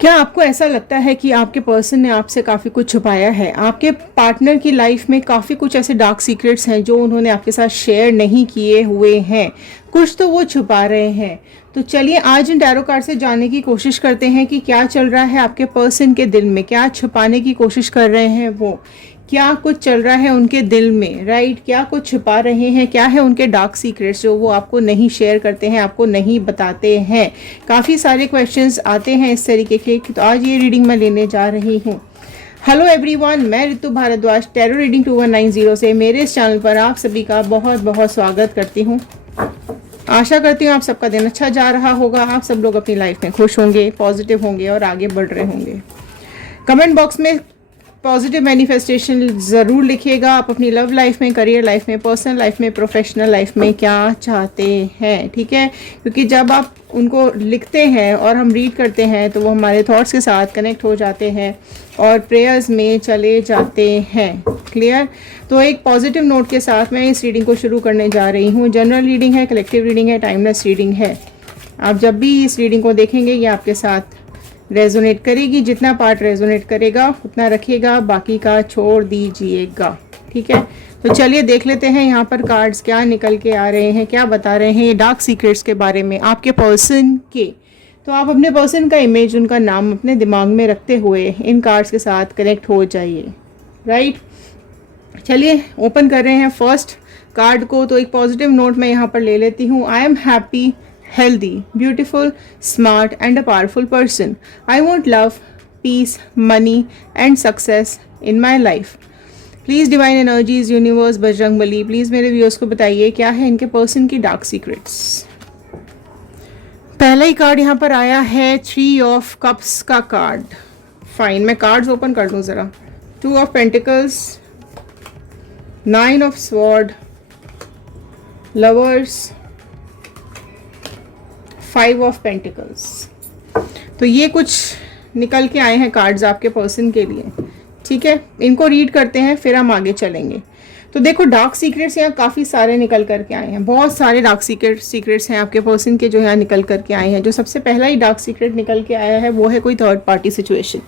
क्या आपको ऐसा लगता है कि आपके पर्सन ने आपसे काफ़ी कुछ छुपाया है? आपके पार्टनर की लाइफ में काफ़ी कुछ ऐसे डार्क सीक्रेट्स हैं जो उन्होंने आपके साथ शेयर नहीं किए हुए हैं, कुछ तो वो छुपा रहे हैं। तो चलिए आज इन टैरो कार्ड से जानने की कोशिश करते हैं कि क्या चल रहा है आपके पर्सन के दिल में, क्या छुपाने की कोशिश कर रहे हैं वो, क्या कुछ चल रहा है उनके दिल में, राइट? क्या कुछ छुपा रहे हैं, क्या है उनके डार्क सीक्रेट्स जो वो आपको नहीं शेयर करते हैं, आपको नहीं बताते हैं। काफ़ी सारे क्वेश्चंस आते हैं इस तरीके के, तो आज ये रीडिंग मैं लेने जा रही हूँ। हेलो एवरीवन, मैं ऋतु भारद्वाज टैरो रीडिंग 2190 से मेरे इस चैनल पर आप सभी का बहुत बहुत स्वागत करती हूँ। आशा करती हूँ आप सबका दिन अच्छा जा रहा होगा, आप सब लोग अपनी लाइफ में खुश होंगे, पॉजिटिव होंगे और आगे बढ़ रहे होंगे। कमेंट बॉक्स में पॉजिटिव मैनिफेस्टेशन ज़रूर लिखिएगा। आप अपनी लव लाइफ में, करियर लाइफ में, पर्सनल लाइफ में, प्रोफेशनल लाइफ में क्या चाहते हैं, ठीक है? क्योंकि जब आप उनको लिखते हैं और हम रीड करते हैं तो वो हमारे थॉट्स के साथ कनेक्ट हो जाते हैं और प्रेयर्स में चले जाते हैं। क्लियर? तो एक पॉजिटिव नोट के साथ मैं इस रीडिंग को शुरू करने जा रही हूँ। जनरल रीडिंग है, कलेक्टिव रीडिंग है, टाइमलेस रीडिंग है। आप जब भी इस रीडिंग को देखेंगे ये आपके साथ रेजोनेट करेगी। जितना पार्ट रेजोनेट करेगा उतना रखिएगा, बाकी का छोड़ दीजिएगा, ठीक है? तो चलिए देख लेते हैं यहाँ पर कार्ड्स क्या निकल के आ रहे हैं, क्या बता रहे हैं ये डार्क सीक्रेट्स के बारे में आपके पर्सन के। तो आप अपने पर्सन का इमेज, उनका नाम अपने दिमाग में रखते हुए इन कार्ड्स के साथ कनेक्ट हो जाइए, राइट? चलिए ओपन कर रहे हैं फर्स्ट कार्ड को। तो एक पॉजिटिव नोट मैं यहाँ पर ले लेती हूँ। I am happy, healthy, beautiful, smart and a powerful person. I want love, peace, money and success in my life. Please divine energies, universe, Bajrang Bali, please मेरे व्यूअर्स को बताइए क्या है इनके पर्सन की डार्क सीक्रेट्स। पहला ही कार्ड यहाँ पर आया है 3 ऑफ कप्स का कार्ड। फाइन, मैं कार्ड्स ओपन कर दूँ ज़रा। 2 of pentacles, 9 of sword, lovers, 5 of pentacles. तो ये कुछ निकल के आए हैं कार्ड्स आपके पर्सन के लिए, ठीक है? इनको रीड करते हैं फिर हम आगे चलेंगे। तो देखो डार्क सीक्रेट्स यहाँ काफ़ी सारे निकल करके आए हैं, बहुत सारे डार्क सीक्रेट्स हैं आपके पर्सन के जो यहाँ निकल करके आए हैं। जो सबसे पहला ही डार्क सीक्रेट निकल के आया है वो है कोई थर्ड पार्टी सिचुएशन।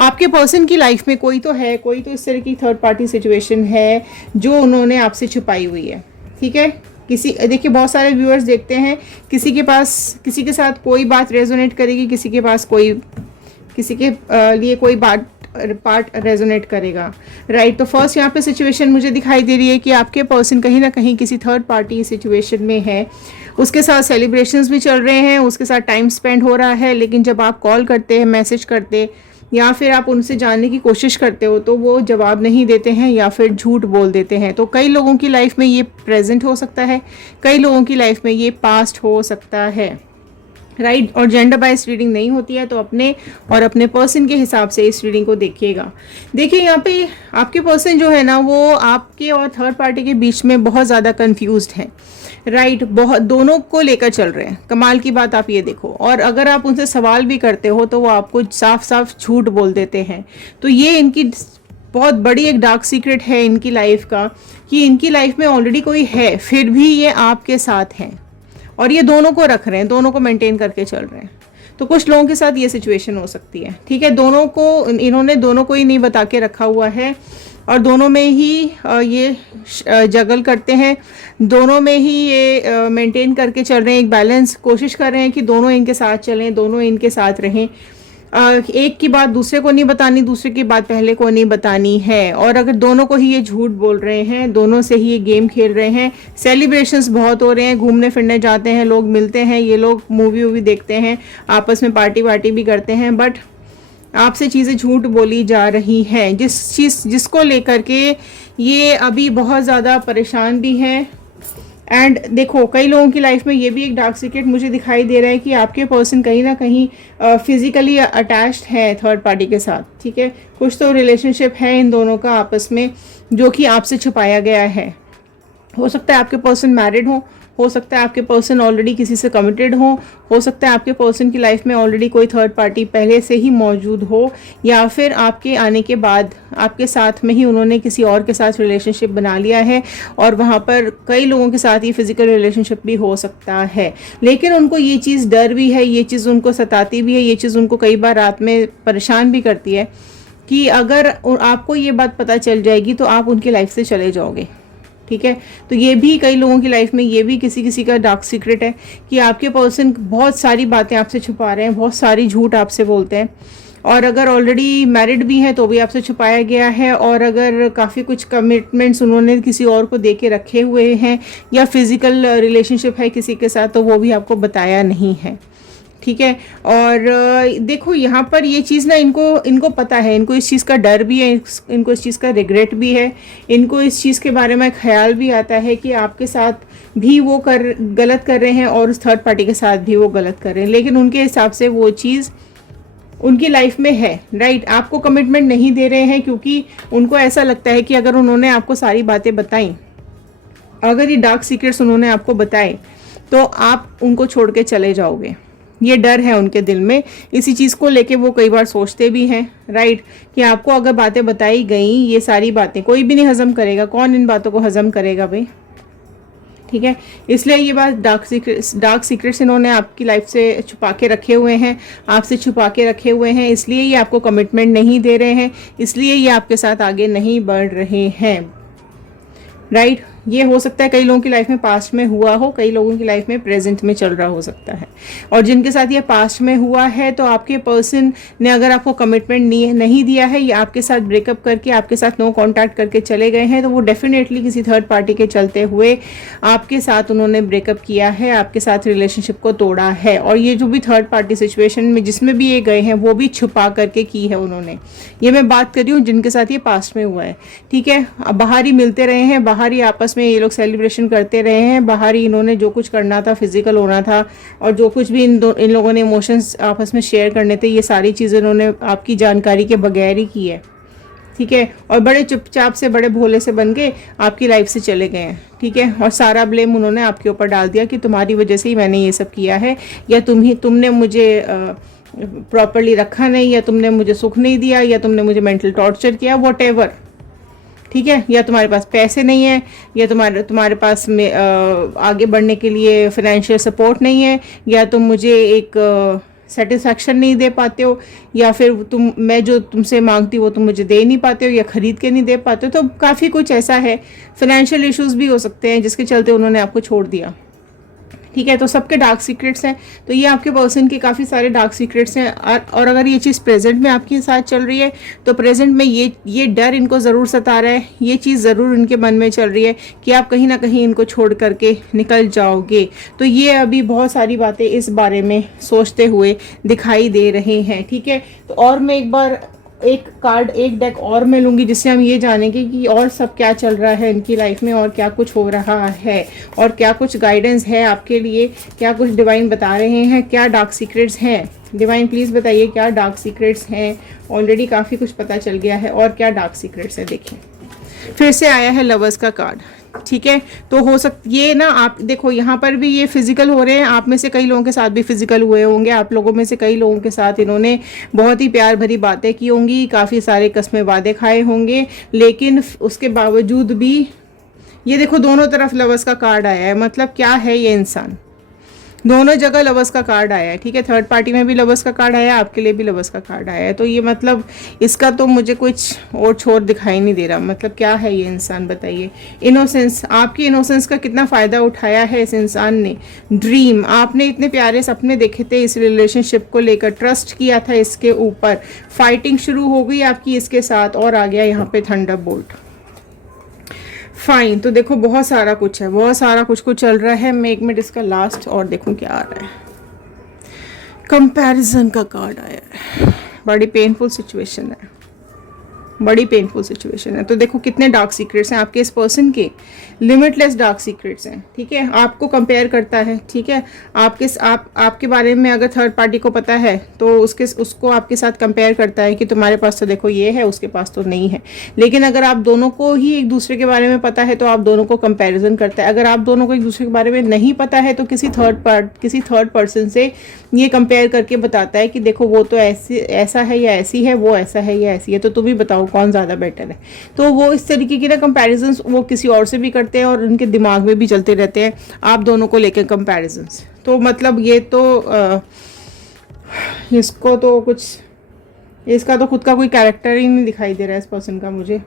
आपके पर्सन की लाइफ में कोई तो है, कोई तो इस तरह की थर्ड पार्टी सिचुएशन है जो उन्होंने आपसे छुपाई हुई है, ठीक है? देखिए बहुत सारे व्यूअर्स देखते हैं, किसी के पास किसी के साथ कोई बात रेजोनेट करेगी, किसी के पास किसी के लिए कोई पार्ट रेजोनेट करेगा, राइट? तो फर्स्ट यहाँ पे सिचुएशन मुझे दिखाई दे रही है कि आपके पर्सन कहीं ना कहीं किसी थर्ड पार्टी सिचुएशन में है। उसके साथ सेलिब्रेशंस भी चल रहे हैं, उसके साथ टाइम स्पेंड हो रहा है, लेकिन जब आप कॉल करते हैं, मैसेज करते या फिर आप उनसे जानने की कोशिश करते हो तो वो जवाब नहीं देते हैं या फिर झूठ बोल देते हैं। तो कई लोगों की लाइफ में ये प्रेजेंट हो सकता है, कई लोगों की लाइफ में ये पास्ट हो सकता है, राइट? और जेंडर बाइज रीडिंग नहीं होती है, तो अपने और अपने पर्सन के हिसाब से इस रीडिंग को देखिएगा। देखिए यहाँ पे आपके पर्सन जो है ना वो आपके और थर्ड पार्टी के बीच में बहुत ज़्यादा कंफ्यूज्ड हैं, राइट? बहुत दोनों को लेकर चल रहे हैं। कमाल की बात आप ये देखो, और अगर आप उनसे सवाल भी करते हो तो वो आपको साफ साफ झूठ बोल देते हैं। तो ये इनकी बहुत बड़ी एक डार्क सीक्रेट है इनकी लाइफ का, कि इनकी लाइफ में ऑलरेडी कोई है फिर भी ये आपके साथ हैं और ये दोनों को रख रहे हैं, दोनों को मेंटेन करके चल रहे हैं। तो कुछ लोगों के साथ ये सिचुएशन हो सकती है, ठीक है? इन्होंने दोनों को ही नहीं बता के रखा हुआ है और दोनों में ही ये जगल करते हैं, दोनों में ही ये मेंटेन करके चल रहे हैं, एक बैलेंस कोशिश कर रहे हैं कि दोनों इनके साथ चलें, दोनों इनके साथ रहें। एक की बात दूसरे को नहीं बतानी, दूसरे की बात पहले को नहीं बतानी है। और अगर दोनों को ही ये झूठ बोल रहे हैं, दोनों से ही ये गेम खेल रहे हैं, सेलिब्रेशंस बहुत हो रहे हैं, घूमने फिरने जाते हैं, लोग मिलते हैं, ये लोग मूवी वूवी देखते हैं, आपस में पार्टी वार्टी भी करते हैं, बट आपसे चीज़ें झूठ बोली जा रही हैं जिसको लेकर के ये अभी बहुत ज़्यादा परेशान भी हैं। एंड देखो कई लोगों की लाइफ में ये भी एक डार्क सीक्रेट मुझे दिखाई दे रहा है कि आपके पर्सन कहीं ना कहीं फिजिकली अटैच्ड है थर्ड पार्टी के साथ, ठीक है? कुछ तो रिलेशनशिप है इन दोनों का आपस में जो कि आपसे छुपाया गया है। हो सकता है आपके पर्सन मैरिड हो हो सकता है आपके पर्सन ऑलरेडी किसी से कमिटेड हो सकता है आपके पर्सन की लाइफ में ऑलरेडी कोई थर्ड पार्टी पहले से ही मौजूद हो, या फिर आपके आने के बाद आपके साथ में ही उन्होंने किसी और के साथ रिलेशनशिप बना लिया है और वहाँ पर कई लोगों के साथ ही फिजिकल रिलेशनशिप भी हो सकता है। लेकिन उनको ये चीज़ डर भी है, ये चीज़ उनको सताती भी है, ये चीज़ उनको कई बार रात में परेशान भी करती है कि अगर आपको ये बात पता चल जाएगी तो आप उनकी लाइफ से चले जाओगे। ठीक है, तो ये भी कई लोगों की लाइफ में ये भी किसी किसी का डार्क सीक्रेट है कि आपके पर्सन बहुत सारी बातें आपसे छुपा रहे हैं, बहुत सारी झूठ आपसे बोलते हैं, और अगर ऑलरेडी मैरिड भी है तो भी आपसे छुपाया गया है, और अगर काफ़ी कुछ कमिटमेंट्स उन्होंने किसी और को दे के रखे हुए हैं या फिजिकल रिलेशनशिप है किसी के साथ तो वो भी आपको बताया नहीं है। ठीक है, और देखो यहाँ पर ये चीज़ ना इनको पता है, इनको इस चीज़ का डर भी है, इनको इस चीज़ का रिग्रेट भी है, इनको इस चीज़ के बारे में ख्याल भी आता है कि आपके साथ भी वो गलत कर रहे हैं और उस थर्ड पार्टी के साथ भी वो गलत कर रहे हैं, लेकिन उनके हिसाब से वो चीज़ उनकी लाइफ में है। राइट, आपको कमिटमेंट नहीं दे रहे हैं क्योंकि उनको ऐसा लगता है कि अगर उन्होंने आपको सारी बातें बताई, अगर ये डार्क सीक्रेट्स उन्होंने आपको बताए तो आप उनको छोड़ के चले जाओगे। ये डर है उनके दिल में, इसी चीज़ को लेके वो कई बार सोचते भी हैं। राइट, कि आपको अगर बातें बताई गई, ये सारी बातें कोई भी नहीं हजम करेगा, कौन इन बातों को हजम करेगा भाई। ठीक है, इसलिए ये बात डार्क सीक्रेट्स इन्होंने आपकी लाइफ से छुपा के रखे हुए हैं, आपसे छुपा के रखे हुए हैं, इसलिए ये आपको कमिटमेंट नहीं दे रहे हैं, इसलिए ये आपके साथ आगे नहीं बढ़ रहे हैं। राइट, ये हो सकता है कई लोगों की लाइफ में पास्ट में हुआ हो, कई लोगों की लाइफ में प्रेजेंट में चल रहा हो सकता है, और जिनके साथ ये पास्ट में हुआ है तो आपके पर्सन ने अगर आपको कमिटमेंट नहीं दिया है या आपके साथ ब्रेकअप करके आपके साथ नो कांटेक्ट करके चले गए हैं तो वो डेफिनेटली किसी थर्ड पार्टी के चलते हुए आपके साथ उन्होंने ब्रेकअप किया है, आपके साथ रिलेशनशिप को तोड़ा है। और ये जो भी थर्ड पार्टी सिचुएशन में जिसमें भी ये गए हैं वो भी छुपा करके की है उन्होंने। ये मैं बात कर रही हूँ जिनके साथ ये पास्ट में हुआ है। ठीक है, बाहर ही मिलते रहे हैं, बाहर ही आपस में ये लोग सेलिब्रेशन करते रहे हैं, बाहर ही इन्होंने जो कुछ करना था, फिजिकल होना था, और जो कुछ भी इन लोगों ने इमोशंस आपस में शेयर करने थे, ये सारी चीज़ें इन्होंने आपकी जानकारी के बगैर ही की है। ठीक है, और बड़े चुपचाप से, बड़े भोले से बन के आपकी लाइफ से चले गए हैं। ठीक है, और सारा ब्लेम उन्होंने आपके ऊपर डाल दिया कि तुम्हारी वजह से ही मैंने ये सब किया है, या तुमने मुझे प्रॉपरली रखा नहीं, या तुमने मुझे सुख नहीं दिया, या तुमने मुझे मेंटल टॉर्चर किया, व्हाटएवर। ठीक है, या तुम्हारे पास पैसे नहीं है, या तुम्हारे पास में आगे बढ़ने के लिए फाइनेंशियल सपोर्ट नहीं है, या तुम मुझे एक सेटिस्फैक्शन नहीं दे पाते हो, या फिर मैं जो तुमसे मांगती वो तुम मुझे दे नहीं पाते हो, या खरीद के नहीं दे पाते हो। तो काफ़ी कुछ ऐसा है, फाइनेंशियल इश्यूज भी हो सकते हैं जिसके चलते उन्होंने आपको छोड़ दिया। ठीक है, तो सबके डार्क सीक्रेट्स हैं, तो ये आपके पर्सन के काफ़ी सारे डार्क सीक्रेट्स हैं। और अगर ये चीज़ प्रेजेंट में आपके साथ चल रही है तो प्रेजेंट में ये डर इनको ज़रूर सता रहा है, ये चीज़ ज़रूर इनके मन में चल रही है कि आप कहीं ना कहीं इनको छोड़ करके निकल जाओगे। तो ये अभी बहुत सारी बातें इस बारे में सोचते हुए दिखाई दे रहे हैं। ठीक है, तो और मैं एक बार एक डेक और मैं लूँगी जिससे हम ये जानेंगे कि और सब क्या चल रहा है इनकी लाइफ में, और क्या कुछ हो रहा है, और क्या कुछ गाइडेंस है आपके लिए, क्या कुछ डिवाइन बता रहे हैं, क्या डार्क सीक्रेट्स हैं। डिवाइन प्लीज़ बताइए क्या डार्क सीक्रेट्स हैं। ऑलरेडी काफ़ी कुछ पता चल गया है, और क्या डार्क सीक्रेट्स है। देखिए, फिर से आया है लवर्स का कार्ड। ठीक है, तो हो सकता ये ना, आप देखो यहाँ पर भी ये फिजिकल हो रहे हैं, आप में से कई लोगों के साथ भी फिजिकल हुए होंगे, आप लोगों में से कई लोगों के साथ इन्होंने बहुत ही प्यार भरी बातें की होंगी, काफ़ी सारे कस्में वादे खाए होंगे, लेकिन उसके बावजूद भी ये देखो दोनों तरफ लवर्स का कार्ड आया है। मतलब क्या है, ये इंसान दोनों जगह लवर्स का कार्ड आया है। ठीक है, थर्ड पार्टी में भी लवर्स का कार्ड आया है, आपके लिए भी लवर्स का कार्ड आया है। तो ये मतलब इसका तो मुझे कुछ और छोर दिखाई नहीं दे रहा। मतलब क्या है ये इंसान, बताइए। इनोसेंस, आपकी इनोसेंस का कितना फ़ायदा उठाया है इस इंसान ने। ड्रीम, आपने इतने प्यारे सपने देखे थे इस रिलेशनशिप को लेकर, ट्रस्ट किया था इसके ऊपर, फाइटिंग शुरू हो गई आपकी इसके साथ, और आ गया यहाँ पे थंडरबोल्ट। फाइन, तो देखो बहुत सारा कुछ है, बहुत सारा कुछ चल रहा है। मैं एक मिनट इसका लास्ट और देखूं क्या आ रहा है। कंपैरिजन का कार्ड आया है, बड़ी पेनफुल सिचुएशन है। बड़ी पेनफुल सिचुएशन है। तो देखो कितने डार्क सीक्रेट्स हैं आपके इस पर्सन के, लिमिटलेस डार्क सीक्रेट्स हैं, ठीक है। आपको कंपेयर करता है, ठीक है। आपके बारे में अगर थर्ड पार्टी को पता है तो उसको आपके साथ कंपेयर करता है कि तुम्हारे पास तो देखो ये है, उसके पास तो नहीं है। लेकिन अगर आप दोनों को ही एक दूसरे के बारे में पता है तो आप दोनों को कंपेरिजन करता है। अगर आप दोनों को एक दूसरे के बारे में नहीं पता है तो किसी थर्ड पर्सन से ये कंपेयर करके बताता है कि देखो वो तो ऐसा है या ऐसी है, वो ऐसा है या ऐसी है, तो तुम ही बताओ कौन ज़्यादा बेटर है। तो वो इस तरीके की ना कंपैरिजंस वो किसी और से भी करते हैं और उनके दिमाग में भी चलते रहते हैं आप दोनों को लेकर कंपैरिजंस। तो मतलब ये तो इसका तो खुद का कोई कैरेक्टर ही नहीं दिखाई दे रहा है इस पर्सन का मुझे।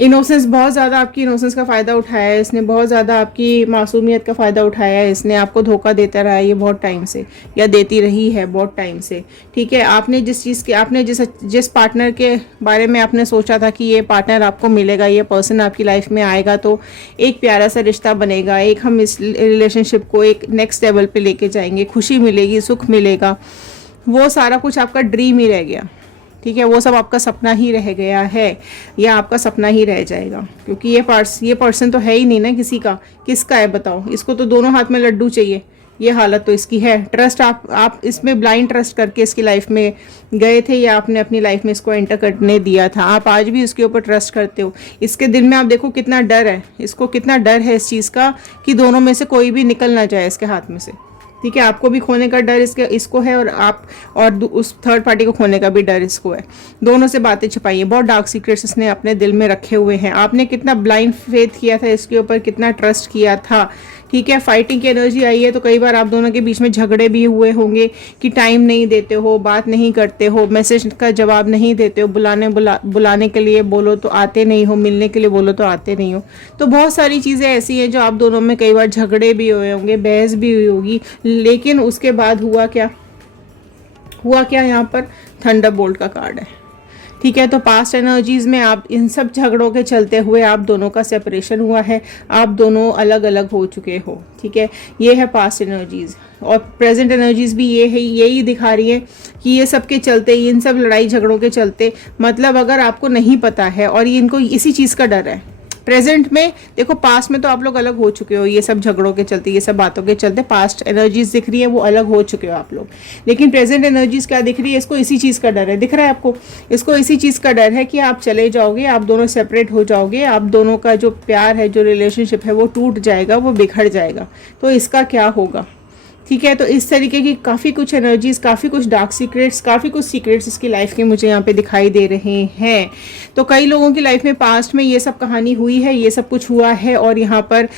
इनोसेंस, बहुत ज़्यादा आपकी इनोसेंस का फ़ायदा उठाया है इसने, बहुत ज़्यादा आपकी मासूमियत का फ़ायदा उठाया है इसने, आपको धोखा देता रहा है ये बहुत टाइम से, या देती रही है बहुत टाइम से, ठीक है। आपने जिस पार्टनर के बारे में आपने सोचा था कि ये पार्टनर आपको मिलेगा, ये पर्सन आपकी लाइफ में आएगा तो एक प्यारा सा रिश्ता बनेगा, एक हम इस रिलेशनशिप को एक नेक्स्ट लेवल पर लेके जाएंगे, खुशी मिलेगी, सुख मिलेगा, वो सारा कुछ आपका ड्रीम ही रह गया, ठीक है। वो सब आपका सपना ही रह गया है या आपका सपना ही रह जाएगा, क्योंकि ये पर्सन तो है ही नहीं ना किसी का, किसका है बताओ। इसको तो दोनों हाथ में लड्डू चाहिए, ये हालत तो इसकी है। ट्रस्ट आप इसमें ब्लाइंड ट्रस्ट करके इसकी लाइफ में गए थे या आपने अपनी लाइफ में इसको एंटर करने दिया था, आप आज भी इसके ऊपर ट्रस्ट करते हो। इसके दिल में आप देखो कितना डर है, इसको कितना डर है इस चीज़ का कि दोनों में से कोई भी निकल ना जाए इसके हाथ में से, ठीक है। आपको भी खोने का डर इसको है और उस थर्ड पार्टी को खोने का भी डर इसको है। दोनों से बातें छुपाई है, बहुत डार्क सीक्रेट्स इसने अपने दिल में रखे हुए हैं। आपने कितना ब्लाइंड फेथ किया था इसके ऊपर, कितना ट्रस्ट किया था, ठीक है। फाइटिंग की एनर्जी आई है तो कई बार आप दोनों के बीच में झगड़े भी हुए होंगे कि टाइम नहीं देते हो, बात नहीं करते हो, मैसेज का जवाब नहीं देते हो, बुलाने के लिए बोलो तो आते नहीं हो, मिलने के लिए बोलो तो आते नहीं हो। तो बहुत सारी चीज़ें ऐसी हैं जो आप दोनों में कई बार झगड़े भी हुए होंगे, बहस भी हुई होगी, लेकिन उसके बाद हुआ क्या यहाँ पर थंडरबोल्ट का कार्ड है, ठीक है। तो पास्ट एनर्जीज में आप इन सब झगड़ों के चलते हुए आप दोनों का सेपरेशन हुआ है, आप दोनों अलग अलग हो चुके हो, ठीक है। ये है पास्ट एनर्जीज। और प्रेजेंट एनर्जीज भी यही दिखा रही है कि ये सब के चलते, इन सब लड़ाई झगड़ों के चलते, मतलब अगर आपको नहीं पता है और ये इनको इसी चीज़ का डर है प्रेजेंट में, देखो पास्ट में तो आप लोग अलग हो चुके हो, ये सब झगड़ों के चलते, ये सब बातों के चलते पास्ट एनर्जीज दिख रही है, वो अलग हो चुके हो आप लोग। लेकिन प्रेजेंट एनर्जीज क्या दिख रही है, इसको इसी चीज़ का डर है, दिख रहा है आपको, इसको इसी चीज़ का डर है कि आप चले जाओगे, आप दोनों सेपरेट हो जाओगे, आप दोनों का जो प्यार है, जो रिलेशनशिप है वो टूट जाएगा, वो बिखर जाएगा। तो इसका क्या होगा, ठीक है। तो इस तरीके की काफ़ी कुछ एनर्जीज, काफ़ी कुछ डार्क सीक्रेट्स, काफ़ी कुछ सीक्रेट्स इसकी लाइफ के मुझे यहाँ पे दिखाई दे रहे हैं। तो कई लोगों की लाइफ में पास्ट में ये सब कहानी हुई है, ये सब कुछ हुआ है और यहाँ पर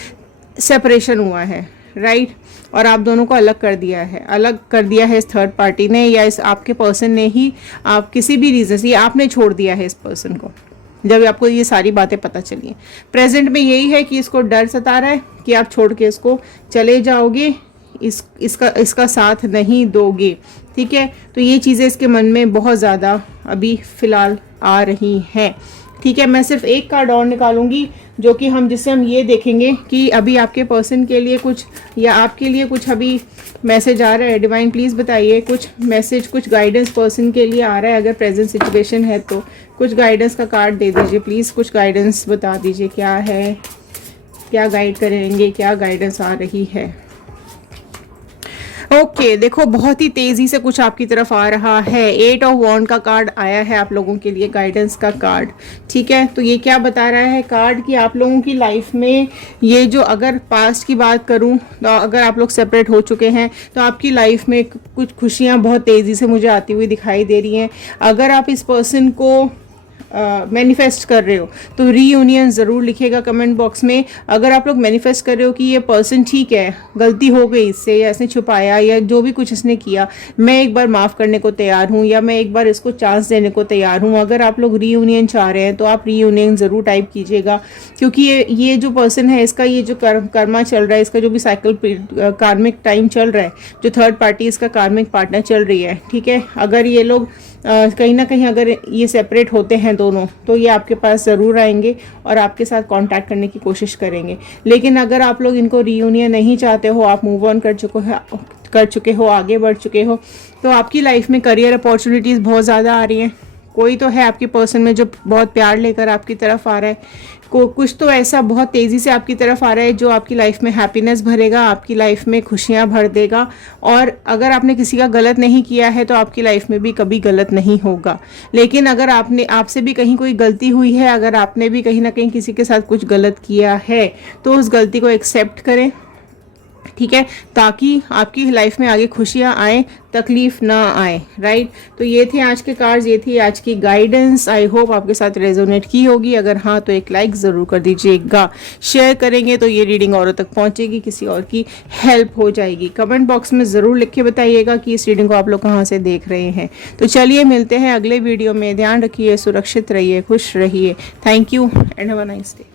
सेपरेशन हुआ है, राइट। और आप दोनों को अलग कर दिया है इस थर्ड पार्टी ने, या इस आपके पर्सन ने ही, आप किसी भी रीज़न से आपने छोड़ दिया है इस पर्सन को, जब आपको ये सारी बातें पता चली हैं। प्रेजेंट में यही है कि इसको डर सता रहा है कि आप छोड़ के इसको चले जाओगे, इसका साथ नहीं दोगे, ठीक है। तो ये चीज़ें इसके मन में बहुत ज़्यादा अभी फ़िलहाल आ रही हैं, ठीक है। मैं सिर्फ एक कार्ड और निकालूंगी जो कि जिससे हम ये देखेंगे कि अभी आपके पर्सन के लिए कुछ या आपके लिए कुछ अभी मैसेज आ रहा है। डिवाइन प्लीज़ बताइए कुछ मैसेज, कुछ गाइडेंस पर्सन के लिए आ रहा है। अगर प्रेजेंट सिचुएशन है तो कुछ गाइडेंस का कार्ड दे दीजिए प्लीज़, कुछ गाइडेंस बता दीजिए क्या है, क्या गाइड करेंगे, क्या गाइडेंस आ रही है। ओके देखो बहुत ही तेजी से कुछ आपकी तरफ आ रहा है। 8 ऑफ वॉन्ड का कार्ड आया है आप लोगों के लिए, गाइडेंस का कार्ड, ठीक है। तो ये क्या बता रहा है कार्ड कि आप लोगों की लाइफ में ये जो, अगर पास्ट की बात करूं तो अगर आप लोग सेपरेट हो चुके हैं तो आपकी लाइफ में कुछ खुशियां बहुत तेज़ी से मुझे आती हुई दिखाई दे रही हैं। अगर आप इस पर्सन को मैनिफेस्ट कर रहे हो तो रीयूनियन ज़रूर लिखिएगा कमेंट बॉक्स में। अगर आप लोग मैनिफेस्ट कर रहे हो कि ये पर्सन ठीक है, गलती हो गई इससे, या इसने छुपाया, या जो भी कुछ इसने किया, मैं एक बार माफ़ करने को तैयार हूँ, या मैं एक बार इसको चांस देने को तैयार हूँ। अगर आप लोग रीयूनियन चाह रहे हैं तो आप रीयूनियन ज़रूर टाइप कीजिएगा, क्योंकि ये जो पर्सन है इसका ये जो कर्मा चल रहा है, इसका जो भी साइकिल कार्मिक टाइम चल रहा है, जो थर्ड पार्टी इसका कार्मिक पार्टनर चल रही है, ठीक है। अगर ये लोग कहीं ना कहीं अगर ये सेपरेट होते हैं दोनों तो ये आपके पास ज़रूर आएंगे और आपके साथ कांटेक्ट करने की कोशिश करेंगे। लेकिन अगर आप लोग इनको रीयूनियन नहीं चाहते हो, आप मूव ऑन कर चुके हो, आगे बढ़ चुके हो, तो आपकी लाइफ में करियर अपॉर्चुनिटीज़ बहुत ज़्यादा आ रही हैं। कोई तो है आपके पर्सन में जो बहुत प्यार लेकर आपकी तरफ आ रहा है, कुछ तो ऐसा बहुत तेज़ी से आपकी तरफ आ रहा है जो आपकी लाइफ में हैप्पीनेस भरेगा, आपकी लाइफ में खुशियाँ भर देगा। और अगर आपने किसी का गलत नहीं किया है तो आपकी लाइफ में भी कभी गलत नहीं होगा। लेकिन अगर आपसे भी कहीं कोई गलती हुई है, अगर आपने भी कहीं ना कहीं किसी के साथ कुछ गलत किया है, तो उस गलती को एक्सेप्ट करें, ठीक है, ताकि आपकी लाइफ में आगे खुशियाँ आए, तकलीफ ना आए, राइट। तो ये थे आज के कार्ड्स, ये थी आज की गाइडेंस। आई होप आपके साथ रेजोनेट की होगी। अगर हाँ तो एक लाइक ज़रूर कर दीजिएगा। शेयर करेंगे तो ये रीडिंग औरों तक पहुंचेगी, किसी और की हेल्प हो जाएगी। कमेंट बॉक्स में ज़रूर लिख के बताइएगा कि इस रीडिंग को आप लोग कहाँ से देख रहे हैं। तो चलिए मिलते हैं अगले वीडियो में। ध्यान रखिए, सुरक्षित रहिए, खुश रहिए। Thank you and have a nice day.